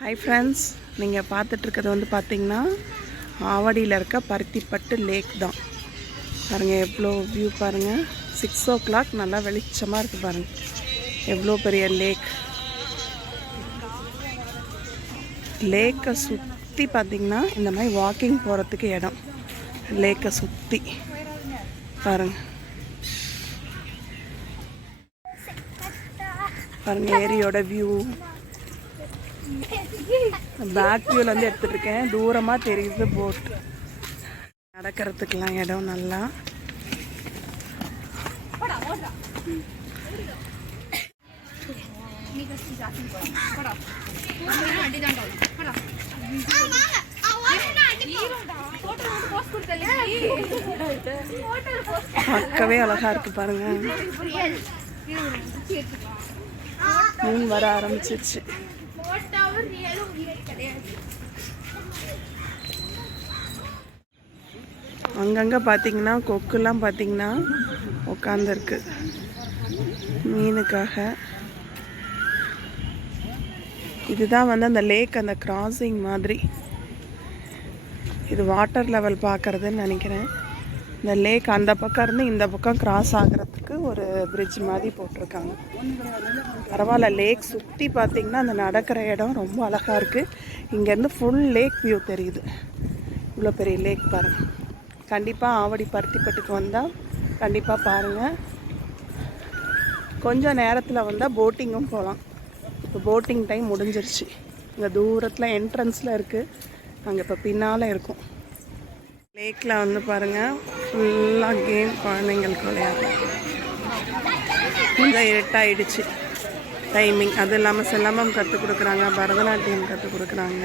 Hi friends, நீங்கள் பார்த்துட்ருக்கிறது வந்து பார்த்திங்கன்னா ஆவடியில் இருக்க பருத்திப்பட்டு லேக் தான். பாருங்கள் எவ்வளோ வியூ பாருங்கள். 6 o'clock நல்லா வெளிச்சமாக இருக்குது பாருங்கள். எவ்வளோ பெரிய லேக்கை சுற்றி பார்த்திங்கன்னா இந்த மாதிரி வாக்கிங் போகிறதுக்கு இடம். லேக்கை சுற்றி பாருங்கள் ஏரியோட வியூ. பேக் வியூவில் வந்து எடுத்துகிட்ருக்கேன். தூரமாக தெரியுது போட். நடக்கிறதுக்கெலாம் இடம் நல்லா. பார்க்கவே அழகாக இருக்குது பாருங்கள். மீன் வர ஆரம்பிச்சிருச்சு. அங்கங்கே பார்த்தீங்கன்னா கொக்குலாம் பார்த்தீங்கன்னா உட்காந்துருக்கு மீனுக்காக. இதுதான் வந்து அந்த லேக், அந்த கிராசிங் மாதிரி. இது வாட்டர் லெவல் பார்க்குறதுன்னு நினைக்கிறேன். இந்த லேக் அந்த பக்கம் இருந்து இந்த பக்கம் கிராஸ் ஆகிறதுக்கு ஒரு பிரிட்ஜ் மாதிரி போட்டிருக்காங்க. பரவாயில்ல. லேக் சுற்றி பார்த்திங்கன்னா அந்த நடக்கிற இடம் ரொம்ப அழகாக இருக்குது. இங்கேருந்து ஃபுல் லேக் வியூ தெரியுது. இவ்வளோ பெரிய லேக் பாருங்கள். கண்டிப்பாக ஆவடி பருத்திப்பட்டுக்கு வந்தால் கண்டிப்பாக பாருங்கள். கொஞ்சம் நேரத்தில் வந்தால் போட்டிங்கும் போகலாம். இப்போ போட்டிங் டைம் முடிஞ்சிருச்சு. இங்கே தூரத்தில் என்ட்ரன்ஸில் இருக்குது. அங்கே இப்போ பின்னால் இருக்கும். லேக்கில் வந்து பாருங்கள் ஃபுல்லாக கேம் குழந்தைங்களுக்கு விளையாடு. கொஞ்சம் இருட்டாயிடுச்சு டைமிங். அது இல்லாமல் சிலம்பம் கற்றுக் கொடுக்குறாங்க, பரதநாட்டியம் கற்றுக் கொடுக்குறாங்க.